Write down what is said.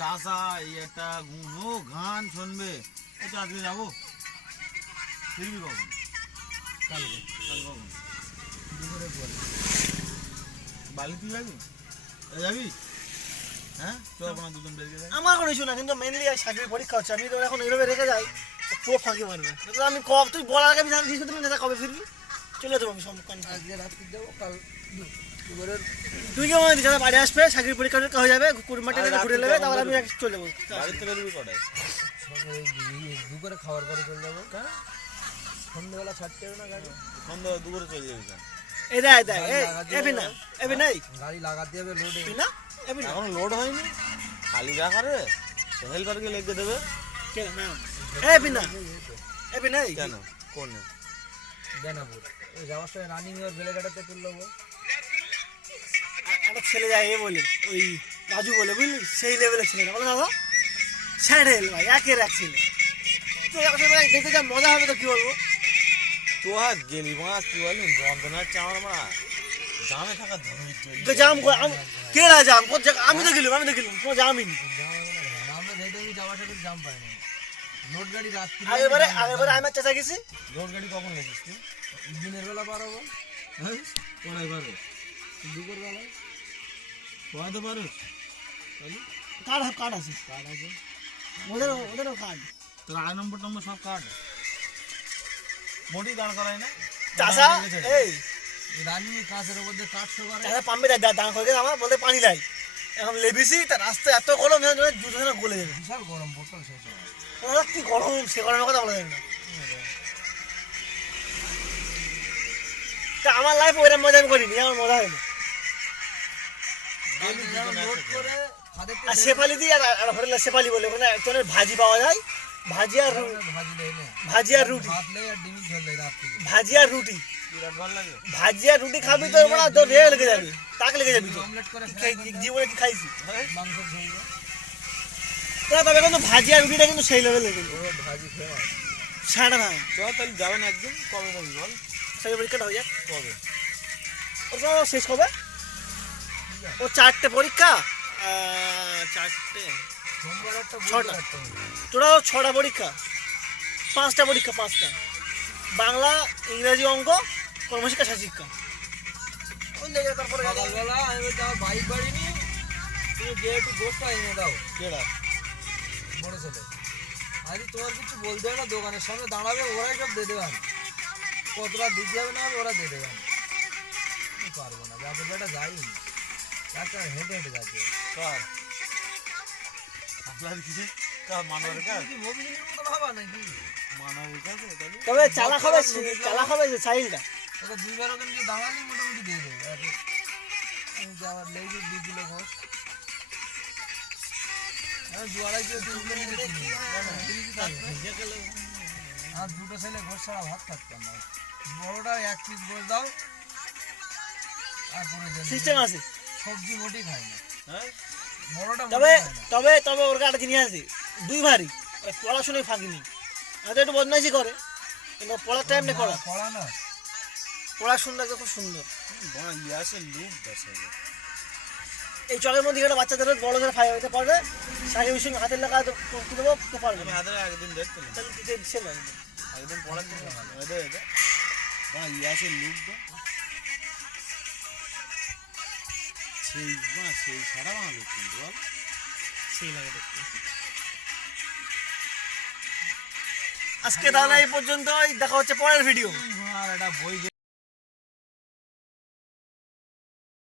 চাষা এই একটা গুনো গান শুনবে আচ্ছা আজকে যাব। ফিরবি কখন? কালকে কাল কখন? দুপুরে পরে বালি তুই যাবি? যাবি? হ্যাঁ? চল আপনার দুজন বেরিয়ে যাই। আমার কোনো ইস্যু না কিন্তু মেনলি চাকরির পরীক্ষা হচ্ছে। আমি তো এখন এইভাবে রেখে যাই পুরো ফাঁকি মারবে আমি কব তুই বলার আগে আমি জানি কবে ফিরবি। চলে যাব আমি সম্পূর্ণ আজকে রাত্রি যাব কাল দু- কেমন আছিস দাদা বাড়ি আসবে চাকরির পরীক্ষা হয়ে যাবে কুড়মাটি ঘুরে নেবে তারপর আমি চলে যাব। বাড়ির থেকে কটায় দুপুরে খাবার পরে চলে যাব সন্ধ্যেবেলা ছাড়তে হবে না গাড়ি সন্ধ্যা দুপুরে চলে যাবি কেন এই দেয় দেয় গাড়ি এবি না এবি নাই গাড়ি লাগাতে হবে লোডে না এবি না এখনও লোড হয়নি? খালি রাখা রে হেল্পারকে লেগে দেবে। কেন না এবি না এবি নাই কেন? কোন? ওই যাওয়ার সময় রানিং ওর বেলেঘাটাতে তুলে দেবো একটা ছেলে যায় এ বলে ওই রাজু বলে বুঝলি? সেই লেভেলের ছেলে না। বলে দাদা স্যাডেল ভাই একের এক ছেলে। তো দেখতে যা মজা হবে তো কি বলব? তো আর গেলি মা কি বলি যন্ত্রণার চামার মা জামে থাকা তো জাম কর জাম? কোন জায়গা আমি তো গেলাম আমি তো গেলাম কোনো জামই নেই। আমরা যাওয়ার সাথে জাম পাই না। লোড গাড়ি রাত্রি আগেবারে আগেবারে আমি চেঁচা গেছি? গাড়ি কখন লেগিস তুই? দিনের বেলা পারব। হ্যাঁ? পড়াই পারো দুপুর বেলা পড়াতে পারো কার্ড কার্ড আছে। কার্ড আছে। ওদের ওদেরও কার্ড। তোর আয় নম্বর নম্বর সব কাট মোটি দাঁড় করাই না। চাষা এই। রানিং কাঁচের উপর দিয়ে কাটশো করে। চাষা পাম্পে দাঁড় করে আমার বলতে পানি লাই এখন লেবিসি তার রাস্তা এত গরম যেন গলে যাবে। বিশাল গরম বোতল শেষ ওরা কি গরম সে গরমের কথা বলা যাবে না। তা আমার লাইফ ওইরকম মজা আমি করিনি আমার মজা হয় না আর শেফালি দিই আর আর হোটেলে শেফালি বলে ওখানে একজনের ভাজি পাওয়া যায়। ভাজি আর ভাজি না আর রুটি। ভাজি আর রুটি। ভাজি আর রুটি খাবি তো মানে তোর রে লেগে যাবে তাক লেগে যাবি তো জীবনে কি খাইছি? মাংস ঝোল না। তবে কিন্তু ভাজি আর রুটিটা কিন্তু সেই লেভেল ও ভাজি ফেমাস সাড়ে ভাঙা চল তাহলে যাবেন একদিন কবে কবি বল? সেই পরীক্ষাটা হয়ে যাক। কবে? ওর শেষ কবে? ও চারটে পরীক্ষা? চারটে। ছটা। টোটাল ছটা পরীক্ষা? পাঁচটা পরীক্ষা পাঁচটা। বাংলা ইংরেজি অঙ্ক কর্মশিক্ষা শিক্ষা ওই লেগে তারপরে সকালবেলা আমি বলছি আমার বাইক বাড়ি নিয়ে তুমি গিয়ে একটু গোষ্ঠটা এনে দাও। কেডা? বড় ছেলে। আজ তোমার কিছু বলতে হবে না দোকানের সামনে দাঁড়াবে ওরাই সব দিয়ে দেবেন কতটা দিতে হবে না ওরা দিয়ে দেবেন আমি পারব না যাতে বেটা যাইনি হেঁটে হেঁটে যাচ্ছে। কার? আপনার কিছু কার মানবের কাজ কি মোবিলির মতো ভাবা নাকি? মানবের কাছে তবে চালা খাবে চালা খাবে যে সাইলটা ওকে দুইবার ওখানে গিয়ে দাঁড়ালি মোটামুটি দিয়ে দেবে? আর আবার লেগে দিয়ে দিল ঘর দু আড়াই কিলো তিন কিলো আর দুটো ছেলে ঘর ছাড়া ভাত থাকতাম না বড়টা এক পিস গোস দাও। আর পরে সিস্টেম আছে। সবজি মোটেই খায় না। হ্যাঁ? তবে না। তবে তবে ওর একটা জিনিস আছে। দুই ভারী। পড়াশোনায় ফাঁকি নেই হয়তো একটু বদমাইশি করে। কিন্তু পড়ার টাইম নেই পড়া। পড়া না। পড়াশোনা খুব সুন্দর। বড় ইয়াসে দেশে এই চকের মধ্যে একটা বাচ্চাদের বড় করে ফাইভ হইতে পারবে। সাহেব সঙ্গে হাতের লেখা করতে দেবো তো পারবে না। হাতে একদিন দেখছিলাম তাহলে দিতে দিচ্ছে না। একদিন পড়াচ্ছিল এদে এদে বড় ইয়াসে লুক দে। সেই মা সেই সারা বাঙালি কিন্তু বল সেই লাগে দেখতে আজকে তাহলে এই পর্যন্তই দেখা হচ্ছে পরের ভিডিও আর একটা বই